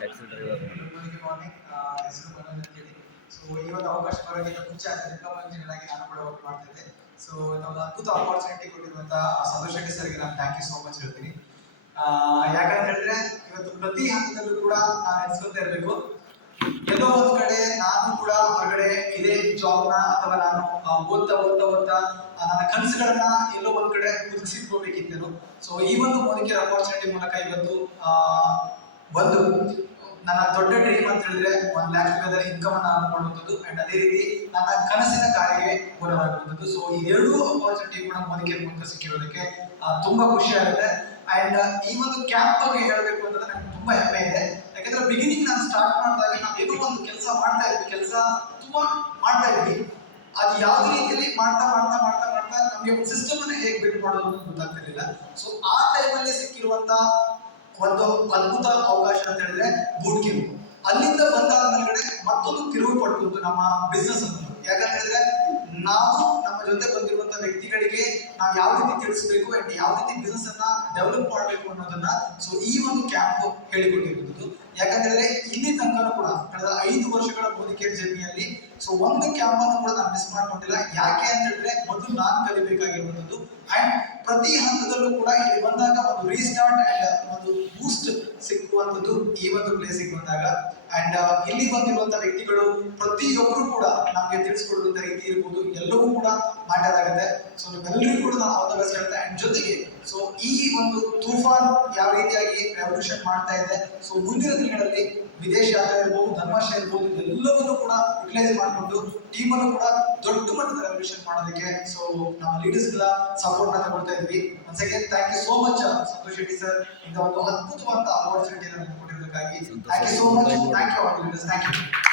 Taxi driver morning ಹೆಸರು ಮನೋಜ್ ಅಂತೇಳಿ. So ಈ ಒಂದು ಅವಕಾಶ ಬರೋಕ್ಕಿಂತ ಮುಂಚೆ ಡಿಪ್ಲೊಮಾ ಇಂಜಿನಿಯರ್ ಆಗಿ ನಾನು ಕೂಡ ವರ್ಕ್ ಮಾಡ್ತಿದ್ದೆ. ಸೊ ನಮ್ಮ ಅದ್ಭುತ ಆಪರ್ಚುನಿಟಿ ಕೊಟ್ಟಿರುವಂತಹ ಸಂತೋಷ್ ಶೆಟ್ಟಿ ಸರ್ಗೆ ನಾನು ಥ್ಯಾಂಕ್ ಯು ಸೋ ಮಚ್ ಹೇಳ್ತೀನಿ. ಯಾಕಂತ ಹೇಳಿದ್ರೆ ಇವತ್ತು ಪ್ರತಿ ಹಂತದಲ್ಲೂ ಕೂಡ ನಾನು ಎನ್ಸ್ಕೊತಾ ಇರಬೇಕು. ಎಲ್ಲೋ ಒಂದ್ ಕಡೆ ನಾನು ಕೂಡ ಹೊರಗಡೆ ಇದೇ ಜಾಬ್ನ ಅಥವಾ ನಾನು ಓದ್ತಾ ನನ್ನ ಕನಸುಗಳನ್ನ ಎಲ್ಲೋ ಒಂದ್ ಕಡೆ ಮುಗಿಸಿಟ್ಕೋಬೇಕಿದ್ದೇನು. ಸೊ ಈ ಒಂದು ಮೋದಿಕೇರ್ ಅಪರ್ಚುನಿಟಿ ಮೂಲಕ ಇವತ್ತು ಒಂದು ನನ್ನ ದೊಡ್ಡ ಡ್ರೀಮ್ ಅಂತ ಹೇಳಿದ್ರೆ 1 lakh ರೂಪಾಯಿ ಇನ್ಕಮ್ ಅನ್ನ ಅನ್ಕೊಳ್ಳುವಂಥದ್ದು ಅಂಡ್ ಅದೇ ರೀತಿ ನನ್ನ ಕನಸಿನ ಕಾರ್ಯಕ್ಕೆ ಮೂಲವಾಗುವಂಥದ್ದು. ಸೊ ಈ ಎರಡೂ ಅಪರ್ಚುನಿಟಿ ಕೂಡ ಮೋದಿಕೇರ್ ಮೂಲಕ ಸಿಕ್ಕಿರೋದಕ್ಕೆ ತುಂಬಾ ಖುಷಿ ಆಗುತ್ತೆ. ಅಂಡ್ ಈ ಒಂದು ಕ್ಯಾಂಪ್ ಬಗ್ಗೆ ಹೇಳಬೇಕು ಅಂತಂದ್ರೆ ನಂಗೆ ತುಂಬಾ ಹೆಮ್ಮೆ ಇದೆ. ಯಾಕಂದ್ರೆ ಬಿಗಿನಿಂಗ್ ನಾನು ಸ್ಟಾರ್ಟ್ ಮಾಡಿದಾಗ ನಾವು ಏನೋ ಒಂದು ಕೆಲಸ ಮಾಡ್ತಾ ಇದ್ವಿ, ಕೆಲಸ ತುಂಬಾ ಮಾಡ್ತಾ ಇದ್ವಿ. ಅದು ಯಾವ್ದು ರೀತಿಯಲ್ಲಿ ಮಾಡ್ತಾ ನಮಗೆ ಒಂದು ಸಿಸ್ಟಮ್ ಅನ್ನ ಹೇಗೆ ಬಿಲ್ಡ್ ಮಾಡೋದು ಅಂತ ಗೊತ್ತಾಗ್ತಿರ್ಲಿಲ್ಲ. ಸೊ ಆ ಟೈಮಲ್ಲಿ ಸಿಕ್ಕಿರುವಂತ ಒಂದು ಅದ್ಭುತ ಅವಕಾಶ ಅಂತ ಹೇಳಿದ್ರೆ ಬೂಟ್ ಕ್ಯಾಂಪ್. ಅಲ್ಲಿಂದ ಬಂದಾದ ಮೇಲ್ಗಡೆ ಮತ್ತೊಂದು ತಿರುವು ಪಡ್ಕೊಂಡು ನಮ್ಮ ಬಿಸ್ನೆಸ್ ಅನ್ನು, ಯಾಕಂತ ಹೇಳಿದ್ರೆ ನಾವು ನಮ್ಮ ಜೊತೆ ಬಂದಿರುವಂತ ವ್ಯಕ್ತಿಗಳಿಗೆ ನಾವು ಯಾವ ರೀತಿ ತಿಳಿಸಬೇಕು ಅಂಡ್ ಯಾವ ರೀತಿ ಬಿಸ್ನೆಸ್ ಅನ್ನ ಡೆವಲಪ್ ಮಾಡಬೇಕು ಅನ್ನೋದನ್ನ ಸೊ ಈ ಒಂದು ಕ್ಯಾಂಪ್ ಹೇಳಿಕೊಟ್ಟಿರುವುದು. ಯಾಕಂದ್ರೆ ಇಲ್ಲಿ ತನಕ ಕೂಡ ಕಳೆದ 5 ವರ್ಷಗಳ ಮೋದಿಕೇರ್ ಜರ್ನಿಯಲ್ಲಿ ಸೊ ಒಂದು ಕ್ಯಾಂಪ್ ಅನ್ನು ಕೂಡ ನಾನು ಮಿಸ್ ಮಾಡ್ಕೊಂಡಿಲ್ಲ. ಯಾಕೆ ಅಂತ ಹೇಳಿದ್ರೆ ಮೊದಲು ನಾನು ಕಲಿಬೇಕಾಗಿರುವಂತದ್ದು ಅಂಡ್ ಪ್ರತಿ ಹಂತದಲ್ಲೂ ಕೂಡ ಇಲ್ಲಿ ಬಂದಾಗ ಒಂದು ರೀಸ್ಟಾರ್ಟ್ ಅಂಡ್ ಒಂದು ಬೂಸ್ಟ್ ಸಿಕ್ಕುವಂಥದ್ದು ಈ ಒಂದು ಪ್ಲೇಸಿಗೆ ಬಂದಾಗ. ಅಂಡ್ ಇಲ್ಲಿ ಬಂದಿರುವಂತ ವ್ಯಕ್ತಿಗಳು ಪ್ರತಿಯೊಬ್ಬರು ಕೂಡ ನಮಗೆ ತಿಳಿಸ್ಕೊಡುವಂತ ರೀತಿ ಇರ್ಬೋದು, ಎಲ್ಲವೂ ಕೂಡ ಮಾತಾಡಾಗುತ್ತೆ. ಸೊ ನಿಮ್ಮೆಲ್ಲರಿಗೂ ಕೂಡ ನಾವು ಅವಕಾಶ ಹೇಳ್ತಾ ಅಂಡ್ ಜೊತೆಗೆ ಸೊ ಈ ಒಂದು ತೂಫಾನ್ ಯಾವ ರೀತಿಯಾಗಿ ರೆವಲ್ಯೂಷನ್ ಮಾಡ್ತಾ ಇದೆ, ಸೊ ಮುಂದಿನ ದಿನಗಳಲ್ಲಿ ವಿದೇಶ ಯಾತ್ರೆ ಇರ್ಬೋದು, ಧರ್ಮಾಶಯ ಇರ್ಬೋದು, ಎಲ್ಲವನ್ನೂ ಕೂಡ ಯುಟಿಲೈಸ್ ಮಾಡಿಕೊಂಡು ಟೀಮ್ ಅನ್ನು ಕೂಡ ದೊಡ್ಡ ಮಟ್ಟದ ರೆವಲ್ಯೂಷನ್ ಮಾಡೋದಕ್ಕೆ ಸೊ ನಮ್ಮ ಲೀಡರ್ಸ್ ಗಳ ಸಪೋರ್ಟ್ ನ ತಗೊಳ್ತಾ ಇದ್ವಿ. Once again thank you so much Santosh Shetty sir, ಇಂದ ಒಂದು ಅದ್ಭುತವಾದ ಅಪರ್ಚುನಿಟಿ ನಮಗೆ ಕೊಟ್ಟಿರೋದಕ್ಕಾಗಿ thank you so much. Thank you all leaders, thank you.